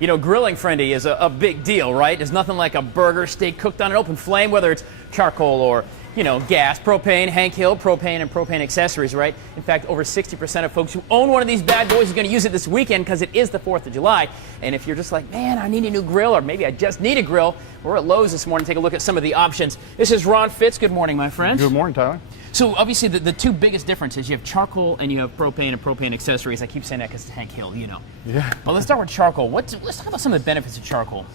You know, grilling, friendy, is a big deal, right? There's nothing like a burger, steak cooked on an open flame, whether it's charcoal or, you know, gas, propane, Hank Hill, propane, and propane accessories, right? In fact, over 60% of folks who own one of these bad boys are going to use it this weekend because it is the 4th of July. And if you're just like, man, I need a new grill, or maybe I just need a grill, we're at Lowe's this morning to take a look at some of the options. This is Ron Fitz. Good morning, my friend. Good morning, Tyler. So obviously the two biggest differences, you have charcoal and you have propane and propane accessories. I keep saying that because it's Hank Hill, you know. Yeah. But let's start with charcoal. Let's talk about some of the benefits of charcoal.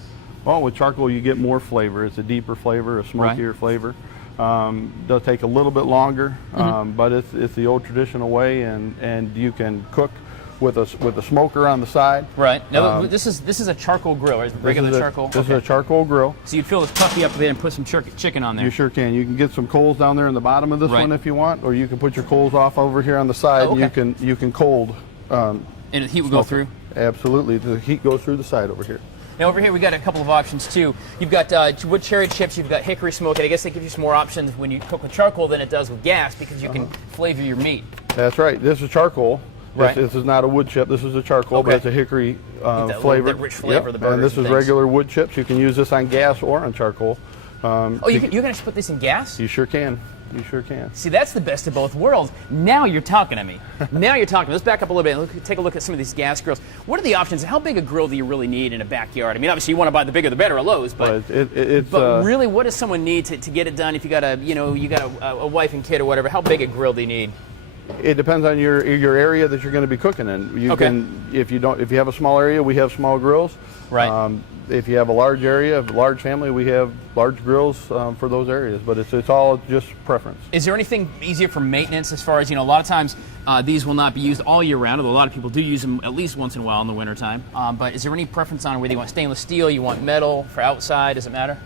Well, with charcoal you get more flavor. It's a deeper flavor, a smokier flavor. Does take a little bit longer, but it's the old traditional way, and you can cook with a smoker on the side. Right. Now this is a charcoal grill, right? Regular charcoal. This is a charcoal grill. So you'd fill this puppy up there and put some chicken on there. You sure can. You can get some coals down there in the bottom of this one if you want, or you can put your coals off over here on the side, and you can cold. And the heat will go through? Absolutely. The heat goes through the side over here. Now over here we got a couple of options too. You've got wood cherry chips, you've got hickory smoke, and I guess that gives you some more options when you cook with charcoal than it does with gas, because you can flavor your meat. That's right. This is charcoal. Right. This is not a wood chip. This is a charcoal, but it's a hickory flavor. That rich flavor of the burgers. And this is regular wood chips. You can use this on gas or on charcoal. Oh, you can actually put this in gas? You sure can. You sure can. See, that's the best of both worlds. Now you're talking to me. Now you're talking to me. Let's back up a little bit and take a look at some of these gas grills. What are the options? How big a grill do you really need in a backyard? I mean, obviously you want to buy the bigger the better at Lowe's, but really, what does someone need to get it done? If you got a wife and kid or whatever, how big a grill do you need? It depends on your area that you're going to be cooking in. You can, if you have a small area, we have small grills. Right. If you have a large area, a large family, we have large grills for those areas. But it's all just preference. Is there anything easier for maintenance as far as, you know, a lot of times these will not be used all year round, although a lot of people do use them at least once in a while in the wintertime. But is there any preference on whether you want stainless steel, you want metal for outside? Does it matter?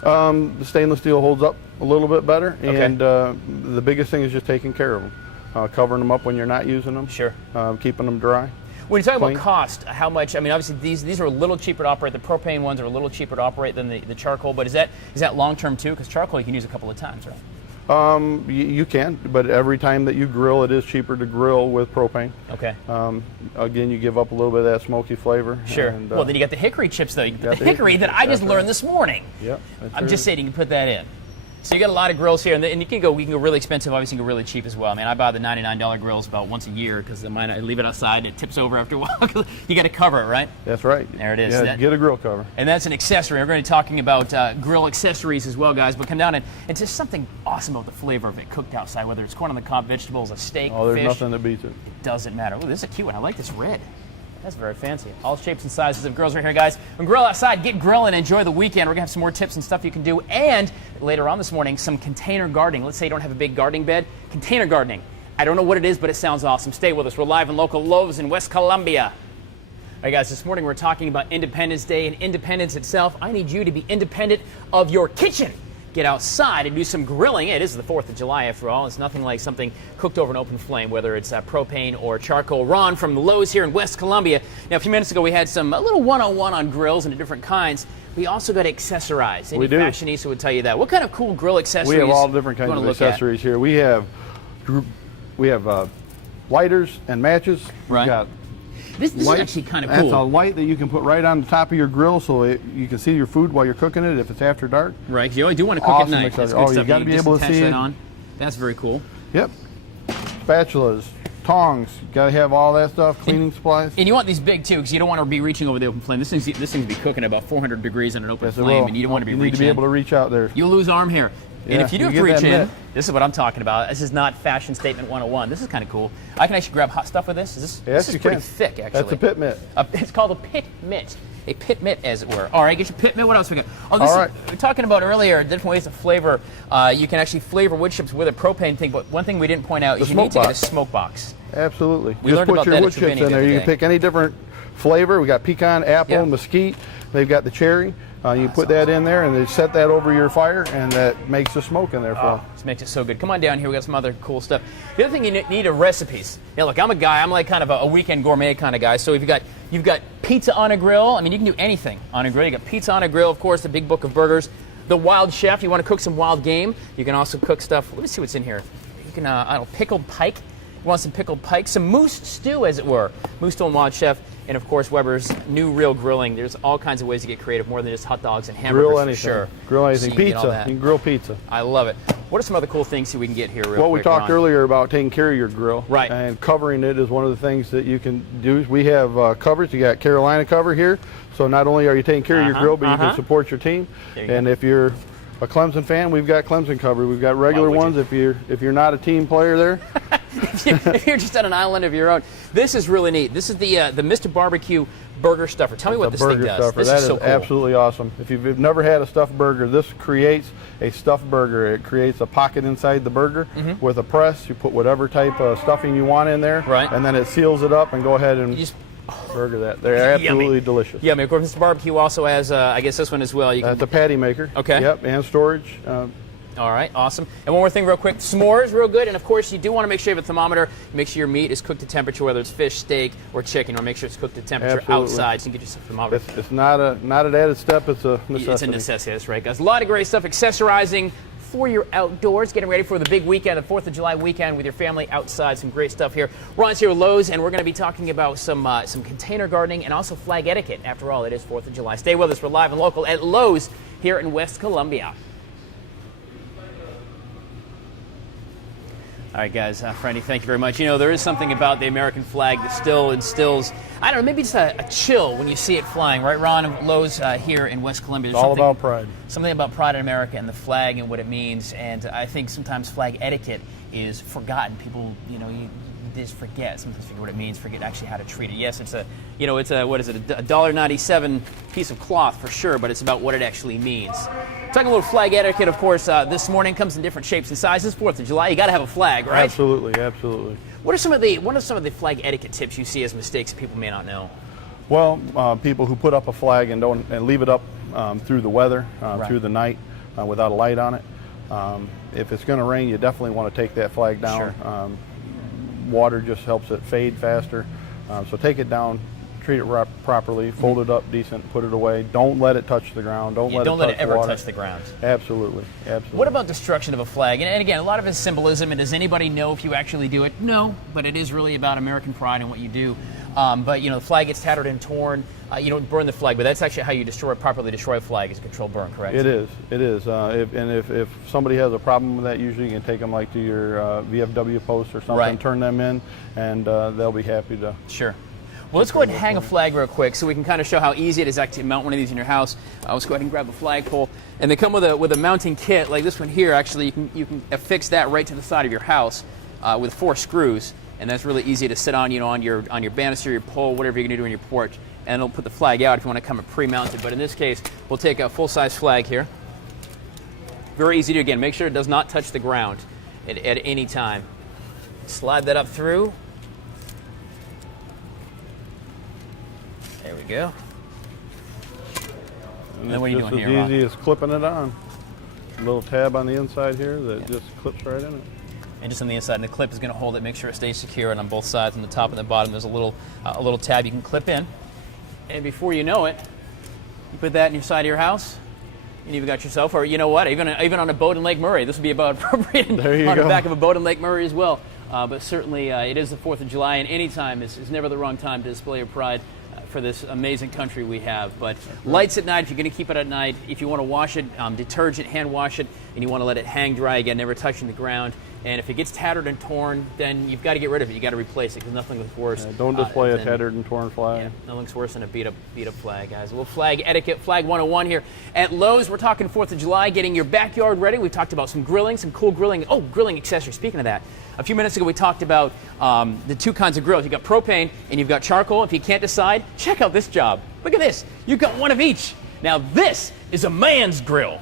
The stainless steel holds up a little bit better, and the biggest thing is just taking care of them. Covering them up when you're not using them. Sure. Keeping them dry. When you're talking about cost, how much? I mean, obviously these are a little cheaper to operate. The propane ones are a little cheaper to operate than the charcoal. But is that long term too? Because charcoal you can use a couple of times, right? You can, but every time that you grill, it is cheaper to grill with propane. Okay. Again, you give up a little bit of that smoky flavor. Sure. And, well, then you got the hickory chips though. You got the hickory that I just learned this morning. Yep. I'm just saying you can put that in. So you got a lot of grills here, and we can go really expensive, obviously you can go really cheap as well. I mean, I buy the $99 grills about once a year because I leave it outside and it tips over after a while. You got to cover it, right? That's right. There it is. Yeah, get a grill cover. And that's an accessory. We're going to be talking about grill accessories as well, guys. But come down and just something awesome about the flavor of it cooked outside, whether it's corn on the cob, vegetables, a steak, there's fish. Nothing that beats it. It doesn't matter. Oh, this is a cute one. I like this red. That's very fancy. All shapes and sizes of grills right here, guys. When grill outside, get grilling, enjoy the weekend. We're going to have some more tips and stuff you can do. And later on this morning, some container gardening. Let's say you don't have a big gardening bed. Container gardening. I don't know what it is, but it sounds awesome. Stay with us. We're live in local Lowe's in West Columbia. All right, guys, this morning we're talking about Independence Day and independence itself. I need you to be independent of your kitchen. Get outside and do some grilling. It is the 4th of July, after all. It's nothing like something cooked over an open flame, whether it's propane or charcoal. Ron from the Lowe's here in West Columbia. Now, a few minutes ago, we had a little 101 on grills and the different kinds. We also got to accessorize. Any fashionista would tell you that. What kind of cool grill accessories? We have all different kinds of accessories here. We have lighters and matches. Right. We've got This is actually kind of cool. That's a light that you can put right on the top of your grill so you can see your food while you're cooking it if it's after dark. Right, because you only do want to cook at night. That's good you got to be able to see it. That's very cool. Yep. Spatulas, tongs, you got to have all that stuff, cleaning supplies. And you want these big too, because you don't want to be reaching over the open flame. This thing's be cooking at about 400 degrees on an open flame, and you don't want to be reaching. You need to be able to reach out there. You'll lose arm hair. Yeah, and if you do have to reach in, this is what I'm talking about. This is not Fashion Statement 101. This is kind of cool. I can actually grab hot stuff with this. This is pretty thick, actually. That's a pit mitt. It's called a pit mitt. A pit mitt, as it were. All right, get your pit mitt. What else we got? Oh, we were talking about earlier different ways to flavor. You can actually flavor wood chips with a propane thing, but one thing we didn't point out is you need to get a smoke box. Absolutely. We learned put about your that wood chips in there. You can pick any different flavor. We got pecan, apple, mesquite. They've got the cherry. You put that in there and they set that over your fire, and that makes the smoke in there for them. This makes it so good. Come on down here. We got some other cool stuff. The other thing you need are recipes. Now, look, I'm a guy. I'm like kind of a weekend gourmet kind of guy. So if you've got pizza on a grill. I mean, you can do anything on a grill. You got pizza on a grill, of course. The big book of burgers. The Wild Chef. You want to cook some wild game. You can also cook stuff. Let me see what's in here. You can pickled pike. We want some pickled pike, some moose stew, as it were. Moose Stew and Wild Chef, and of course Weber's new Real Grilling. There's all kinds of ways to get creative, more than just hot dogs and hamburgers. Grill anything. For sure. Grill anything. So you Pizza. You can grill pizza. I love it. What are some other cool things that we can get here real quick? Well, we talked Ron? earlier about taking care of your grill. Right. And covering it is one of the things that you can do. We have covers. You got Carolina cover here. So not only are you taking care of your grill, but you can support your team. And if you're a Clemson fan, we've got Clemson cover. We've got regular ones if you're not a team player there. if you're just on an island of your own. This is really neat. This is the Mr. Barbecue burger stuffer. Tell me what this thing does. Stuffer. This that is so cool. Absolutely awesome. If you've never had a stuffed burger, this creates a stuffed burger. It creates a pocket inside the burger with a press. You put whatever type of stuffing you want in there, and then it seals it up and go ahead and burger that. They're absolutely delicious. Yummy. Of course, Mr. Barbecue also has, I guess, this one as well. You can... the patty maker. Okay. Yep, and storage. All right, awesome. And one more thing real quick, s'mores, real good. And of course, you do want to make sure you have a thermometer. Make sure your meat is cooked to temperature, whether it's fish, steak, or chicken. You want to make sure it's cooked to temperature outside, so you can get yourself a thermometer. It's not an added step, it's a necessity. It's a necessity, that's right, guys. A lot of great stuff, accessorizing for your outdoors, getting ready for the big weekend, the 4th of July weekend with your family outside. Some great stuff here. Ron's here with Lowe's, and we're going to be talking about some container gardening and also flag etiquette. After all, it is 4th of July. Stay with us. We're live and local at Lowe's here in West Columbia. All right, guys, Franny, thank you very much. You know, there is something about the American flag that still instills, I don't know, maybe just a chill when you see it flying, right, Ron? Lowe's here in West Columbia. It's all about pride. Something about pride in America and the flag and what it means. And I think sometimes flag etiquette is forgotten. People, you know, you just forget. Sometimes forget what it means, forget actually how to treat it. Yes, it's what is it, a $1.97 piece of cloth for sure, but it's about what it actually means. Talking a little flag etiquette, of course, this morning comes in different shapes and sizes. 4th of July, you got to have a flag, right? Absolutely, absolutely. What are some of the flag etiquette tips you see as mistakes that people may not know? Well, people who put up a flag and leave it up through the weather, through the night, without a light on it. If it's going to rain, you definitely want to take that flag down. Sure. Water just helps it fade faster. So take it down, treat it properly, fold it up decent, put it away. Don't let it touch the ground. Don't let it ever touch the ground. Absolutely, absolutely. What about destruction of a flag? And again, a lot of it is symbolism. And does anybody know if you actually do it? No, but it is really about American pride and what you do. But you know, the flag gets tattered and torn. You don't burn the flag, but that's actually how you properly destroy a flag, is a controlled burn, correct? It is. It is. If somebody has a problem with that, usually you can take them like to your VFW post or something, turn them in, and they'll be happy to. Sure. Well, let's go ahead and hang a flag real quick so we can kind of show how easy it is actually to mount one of these in your house. Let's go ahead and grab a flagpole. And they come with a mounting kit like this one here. Actually, you can affix that right to the side of your house with 4 screws. And that's really easy to sit on, you know, on your banister, your pole, whatever you're going to do on your porch. And it'll put the flag out if you want to come pre-mounted. But in this case, we'll take a full-size flag here. Very easy to do. Again, make sure it does not touch the ground at any time. Slide that up through. There we go. And then what are you doing here, Ron? It's as easy as clipping it on. A little tab on the inside here that just clips right in it. And just on the inside, and the clip is going to hold it, make sure it stays secure. And on both sides, on the top and the bottom, there's a little tab you can clip in. And before you know it, you put that in your side of your house, and you've got yourself, or you know what, even on a boat in Lake Murray. This would be about appropriate on the back of a boat in Lake Murray as well. But certainly, it is the 4th of July, and any time is never the wrong time to display your pride for this amazing country we have. But lights at night, if you're going to keep it at night, if you want to wash it, detergent, hand wash it, and you want to let it hang dry again, never touching the ground. And if it gets tattered and torn, then you've got to get rid of it. You've got to replace it, because nothing looks worse. Don't display a tattered and torn flag. Yeah, nothing's worse than a beat up flag, guys. A little flag etiquette, Flag 101 here at Lowe's. We're talking 4th of July, getting your backyard ready. We've talked about some grilling, some cool grilling. Oh, grilling accessories. Speaking of that, a few minutes ago we talked about the 2 kinds of grills. You've got propane and you've got charcoal. If you can't decide, check out this job. Look at this. You've got one of each. Now this is a man's grill.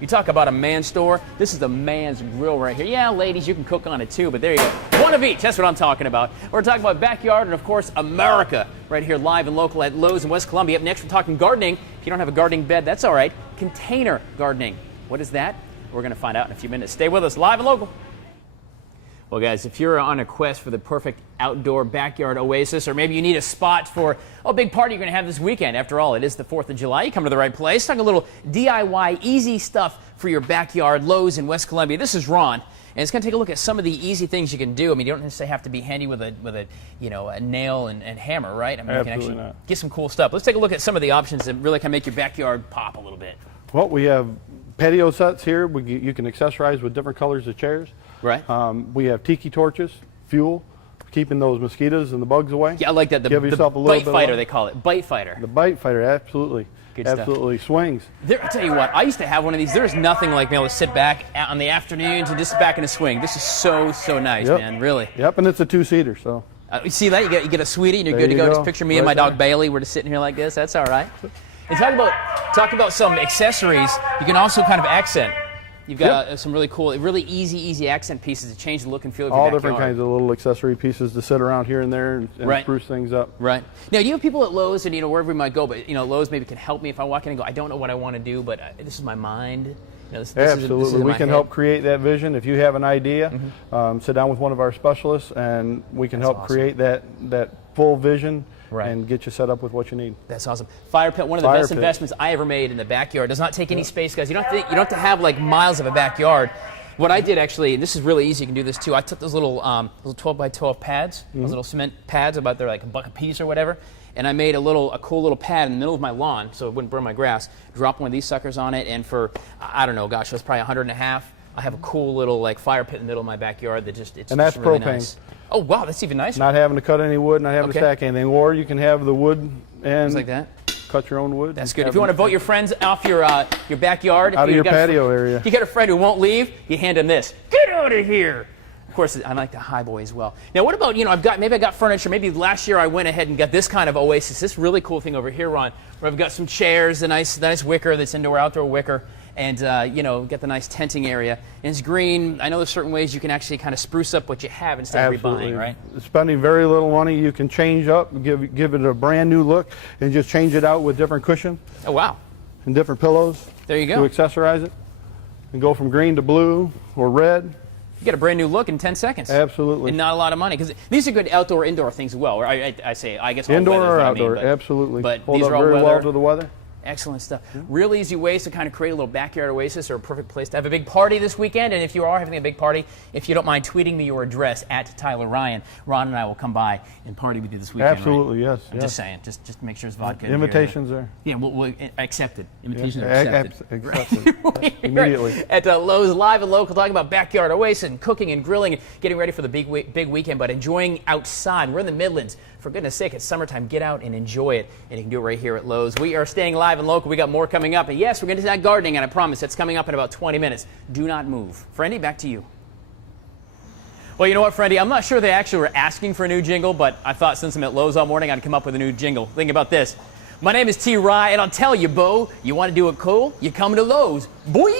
You talk about a man's store, this is the man's grill right here. Yeah, ladies, you can cook on it too, but there you go. One of each, that's what I'm talking about. We're talking about backyard and, of course, America right here live and local at Lowe's in West Columbia. Up next, we're talking gardening. If you don't have a gardening bed, that's all right. Container gardening. What is that? We're going to find out in a few minutes. Stay with us, live and local. Well, guys, if you're on a quest for the perfect outdoor backyard oasis, or maybe you need a spot for a big party you're going to have this weekend, after all, it is the 4th of July, you come to the right place. Talking a little DIY, easy stuff for your backyard, Lowe's in West Columbia. This is Ron, And it's going to take a look at some of the easy things you can do. I mean, you don't necessarily have to be handy with a nail and hammer, right? I mean, Absolutely you can actually not. get some cool stuff. Let's take a look at some of the options that really can make your backyard pop a little bit. Well, we have patio sets here. You can accessorize with different colors of chairs. Right. We have tiki torches, fuel, keeping those mosquitoes and the bugs away. Yeah, I like that. Give yourself a little bite bit fighter, of, they call it. Bite fighter. The bite fighter, absolutely. Good stuff. Absolutely swings. I tell you what, I used to have one of these. There's nothing like being able to sit back on the afternoons and just back in a swing. This is so nice, Yep. man, really. Yep, and it's a two-seater, so. You see that? You get a sweetie and you're There good to you go. go. Just picture me and Right my dog there. Bailey. We're just sitting here like this. That's all right. And talk about some accessories. You can also kind of accent. You've got some really cool, really easy accent pieces to change the look and feel of your All backyard. different kinds of little accessory pieces to sit around here and there and Right. spruce things up. Right. Now, do you have people at Lowe's and, wherever we might go, but, Lowe's maybe can help me if I walk in and go, I don't know what I want to do, but this is my mind. This Absolutely. is in We my can head. help create that vision. If you have an idea, sit down with one of our specialists and we can help awesome. create that full vision Right. and get you set up with what you need. That's awesome. Fire pit, one of the Fire best pit. investments I ever made in the backyard. Does not take any space, guys. You don't have to have like miles of a backyard. What I did actually, and this is really easy, you can do this too. I took those little 12 by 12 pads, those little cement pads, about they're like a buck a piece or whatever, and I made a cool little pad in the middle of my lawn so it wouldn't burn my grass. Drop one of these suckers on it, and for I don't know, gosh, it was probably 100.5. I have a cool little like fire pit in the middle of my backyard that it's And that's just really propane. nice. Oh wow, that's even nicer. Not having to cut any wood, not having Okay. to stack anything, or you can have the wood and Just like that. cut your own wood. That's good. If you want to vote your friends off your backyard, Out of if your you've got a patio area. if you got a friend who won't leave, you hand him this. Get out of here. Of course, I like the high boy as well. Now, what about I got furniture. Maybe last year I went ahead and got this kind of oasis. This really cool thing over here, Ron, where I've got some chairs, the nice wicker that's indoor-outdoor wicker, and get the nice tenting area. And it's green. I know there's certain ways you can actually kind of spruce up what you have instead Absolutely. of rebuying, right? Spending very little money, you can change up, give it a brand new look, and just change it out with different cushion Oh wow, and different pillows. there you To go. accessorize it, and go from green to blue or red. You get a brand new look in 10 seconds. Absolutely. And not a lot of money, because these are good outdoor, indoor things as well. Or I guess all Indoor weather is or what I outdoor, mean, absolutely. But Hold these up are all very well weather. to the weather. Excellent stuff. Real easy ways to kind of create a little backyard oasis or a perfect place to have a big party this weekend. And if you are having a big party, if you don't mind tweeting me your address at Tyler Ryan, Ron and I will come by and party with you this weekend. Absolutely, right? yes. I'm just saying, just make sure it's vodka. and Invitations there. beer. Yeah, we'll accept it. Invitations are Yeah, accepted. accepted. Immediately. At Lowe's Live and Local, talking about backyard oasis and cooking and grilling and getting ready for the big weekend, but enjoying outside. We're in the Midlands. For goodness sake, it's summertime. Get out and enjoy it. And you can do it right here at Lowe's. We are staying live and local. We got more coming up. And yes, we're going to do that gardening, and I promise it's coming up in about 20 minutes. Do not move. Friendy, back to you. Well, you know what, Friendy? I'm not sure they actually were asking for a new jingle, but I thought since I'm at Lowe's all morning, I'd come up with a new jingle. Think about this. My name is T. Rye, and I'll tell you, Bo, you want to do it cool? You come to Lowe's. Boy!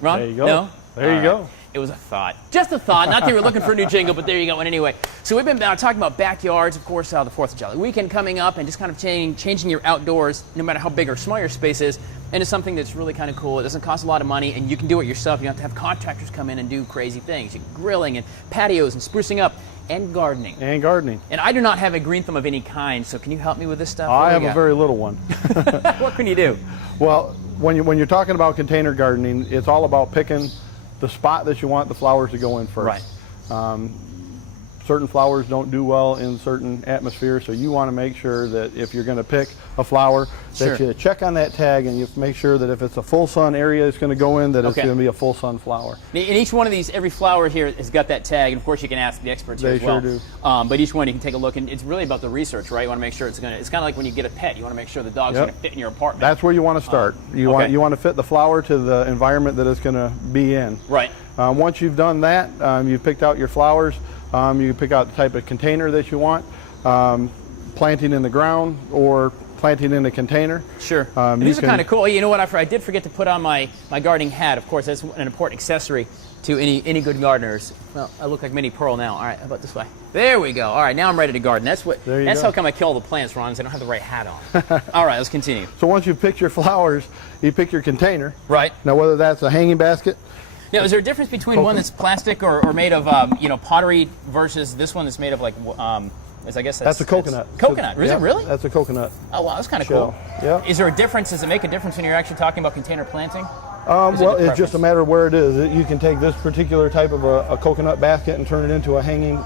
Ron? There you go. No? There you go. It was a thought. Just a thought. Not that you were looking for a new jingle, but there you go. And anyway, so we've been talking about backyards, of course, the 4th of July weekend coming up, and just kind of changing your outdoors, no matter how big or small your space is, into something that's really kind of cool. It doesn't cost a lot of money, and you can do it yourself. You don't have to have contractors come in and do crazy things. You're grilling and patios and sprucing up and gardening. And gardening. And I do not have a green thumb of any kind, so can you help me with this stuff? I What do have we a got? very little one. What can you do? Well, when you're talking about container gardening, it's all about picking the spot that you want the flowers to go in first. Right. Certain flowers don't do well in certain atmospheres, so you want to make sure that if you're going to pick a flower, that Sure. you check on that tag and you make sure that if it's a full sun area it's going to go in, that it's Okay. going to be a full sun flower. And each one of these, every flower here has got that tag, and of course you can ask the experts here They as well. sure do. But each one you can take a look, and it's really about the research, right? You want to make sure it's kind of like when you get a pet. You want to make sure the dog's Yep. going to fit in your apartment. That's where you want to start. You okay. want to fit the flower to the environment that it's going to be in. right. Once you've done that, you've picked out your flowers, you pick out the type of container that you want, planting in the ground or planting in a container. Sure. You And these are can- kind of cool. You know what? I did forget to put on my gardening hat. Of course, that's an important accessory to any good gardeners. Well, I look like Minnie Pearl now. All right, how about this way? There we go. All right, now I'm ready to garden. That's There you go. how come I kill all the plants, Ron, is I don't have the right hat on. All right, let's continue. So once you've picked your flowers, you pick your container. Right. Now whether that's a hanging basket, Now, is there a difference between one that's plastic or made of pottery versus this one that's made of I guess that's a coconut. Coconut? Is Yeah, it really? That's a coconut. Oh wow, that's kind of shell. cool. Yeah. Is there a difference? Does it make a difference when you're actually talking about container planting? Well, it's just a matter of where it is. You can take this particular type of a coconut basket and turn it into a hanging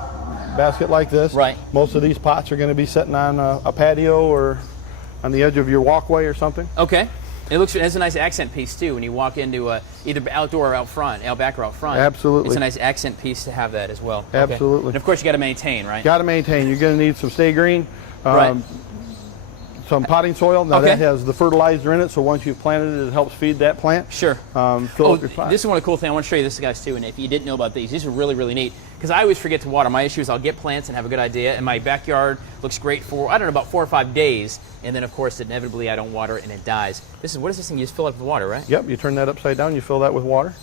basket like this. Right. Most of these pots are going to be sitting on a patio or on the edge of your walkway or something. Okay. It has a nice accent piece too when you walk into either outdoor or out front, out back or out front. Absolutely. It's a nice accent piece to have that as well. Absolutely. And of course you got to maintain, right? Got to maintain. You're going to need some stay green. Right. Some potting soil. Now that has the fertilizer in it, so once you've planted it, it helps feed that plant. Sure. Fill up your pot. This is one of the cool things. I want to show you this, guys, too. And if you didn't know about these are really, really neat. Because I always forget to water. My issue is I'll get plants and have a good idea, and my backyard looks great for, I don't know, about 4 or 5 days. And then, of course, inevitably I don't water it and it dies. What is this thing? You just fill it up with water, right? Yep. You turn that upside down, you fill that with water.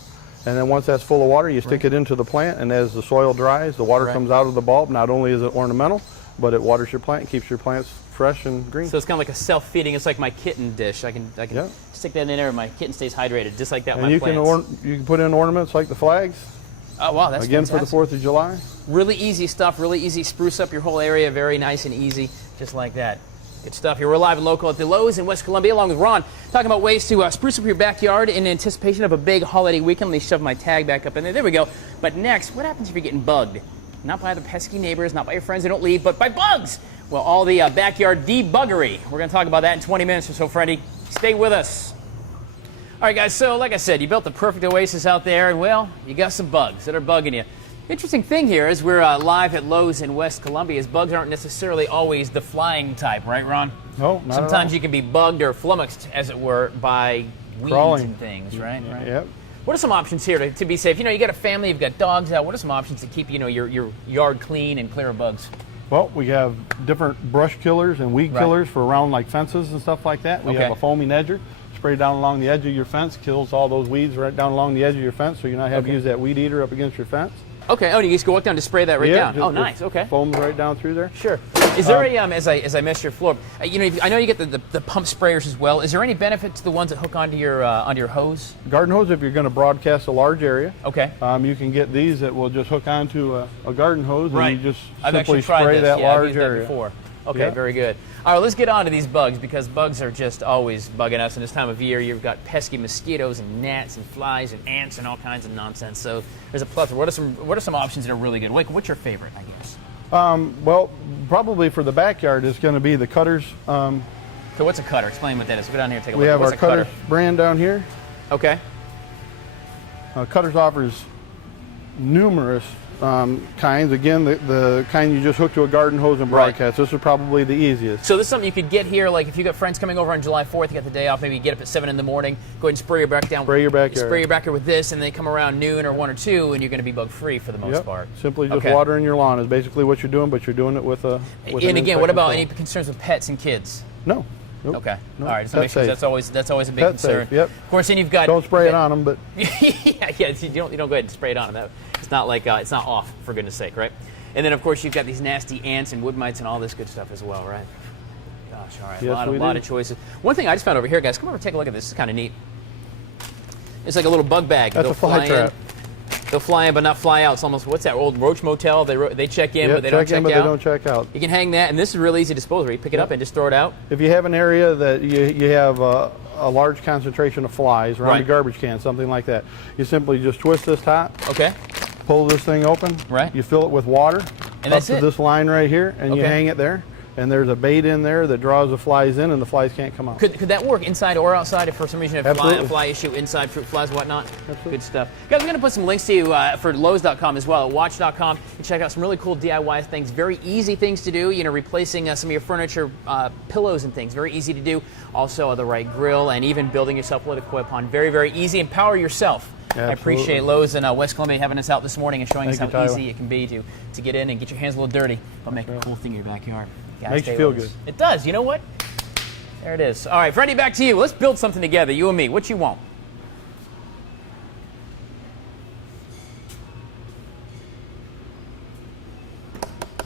And then once that's full of water, you stick it into the plant, and as the soil dries, the water comes out of the bulb. Not only is it ornamental, but it waters your plant and keeps your plants fresh and green. So it's kind of like a self-feeding. It's like my kitten dish. I can stick that in there, and my kitten stays hydrated, just like that. And you plants. You can put in ornaments like the flags. Oh wow, that's again fantastic. For the 4th of July. Really easy stuff. Really easy. Spruce up your whole area. Very nice and easy, just like that. Good stuff. Here we're live and local at the Lowe's in West Columbia, along with Ron, talking about ways to spruce up your backyard in anticipation of a big holiday weekend. Let me shove my tag back up in there. There we go. But next, what happens if you're getting bugged? Not by the pesky neighbors, not by your friends who don't leave, but by bugs. Well, all the backyard debuggery. We're going to talk about that in 20 minutes or so, Freddie. Stay with us. All right, guys, so like I said, you built the perfect oasis out there, and, well, you got some bugs that are bugging you. Interesting thing here is we're live at Lowe's in West Columbia, is bugs aren't necessarily always the flying type, right, Ron? No, not Sometimes at all. you can be bugged or flummoxed, as it were, by weeds Crawling. And things, right? Yep. What are some options here to be safe? You know, you got a family, you've got dogs out. What are some options to keep, your yard clean and clear of bugs? Well, we have different brush killers and weed killers for around like fences and stuff like that. We have a foaming edger. Spray down along the edge of your fence, kills all those weeds right down along the edge of your fence, so you're not having to use that weed eater up against your fence. Okay. Oh, you just go walk down to spray that down. Oh, nice. Okay. Foams right down through there. Sure. Is there a as I mess your floor? I know you get the pump sprayers as well. Is there any benefit to the ones that hook onto your hose? Garden hose, if you're going to broadcast a large area, okay. You can get these that will just hook onto a garden hose, and you just I've simply tried spray this. that large I've used area. That before. Okay, very good. All right, let's get on to these bugs, because bugs are just always bugging us. In this time of year, you've got pesky mosquitoes and gnats and flies and ants and all kinds of nonsense. So there's a plethora. What are some options that are really good? What's your favorite, I guess? Well, probably for the backyard is going to be the cutters. So what's a cutter? Explain what that is. Go down here and take a look. We have What's our cutter brand down here. Okay. Cutters offers numerous kinds. Again, the kind you just hook to a garden hose and broadcast. This is probably the easiest. So this is something you could get here, like if you got friends coming over on July 4th, you got the day off, maybe you get up at 7 in the morning, go ahead and spray your back down. Spray your backyard. Spray your backyard with this, and they come around noon or 1 or 2, and you're going to be bug free for the most part. Simply just watering your lawn is basically what you're doing, but you're doing it with a. And again, what about any concerns with pets and kids? No. Nope. Okay. Nope. All right. So make sure that's always a big pet concern. Safe. Yep. Of course, then you've got. Don't spray it on them, but. yeah. You don't go ahead and spray it on them. It's not like it's not off, for goodness sake, right? And then of course you've got these nasty ants and wood mites and all this good stuff as well, right? Gosh, all right. Yes, a lot of choices. One thing I just found over here, guys. Come over and take a look at this. This is kind of neat. It's like a little bug bag. That's a fly trap. They'll fly in but not fly out. It's almost, what's that old Roach Motel? They check in, but they don't check out. They don't check out. You can hang that, and this is really easy disposal. You pick it up and just throw it out. If you have an area that you have a large concentration of flies around a garbage can, something like that, you simply just twist this top. Okay. Pull this thing open. Right. You fill it with water. And that's up to this line right here, and you hang it there. And there's a bait in there that draws the flies in, and the flies can't come out. Could that work inside or outside if for some reason you have a fly issue inside, fruit flies, whatnot? Absolutely. Good stuff. Guys, we're going to put some links to you for Lowe's.com as well, at WACH.com. You can check out some really cool DIY things, very easy things to do, replacing some of your furniture, pillows and things, very easy to do. Also the right grill, and even building yourself a little koi pond, very, very easy. Empower yourself. Absolutely. I appreciate Lowe's in West Columbia having us out this morning and showing us how Tyler. easy it can be to get in and get your hands a little dirty, but make a cool thing in your backyard. Makes you feel good. It does. You know what? There it is. All right, Freddie, back to you. Let's build something together, you and me. What you want?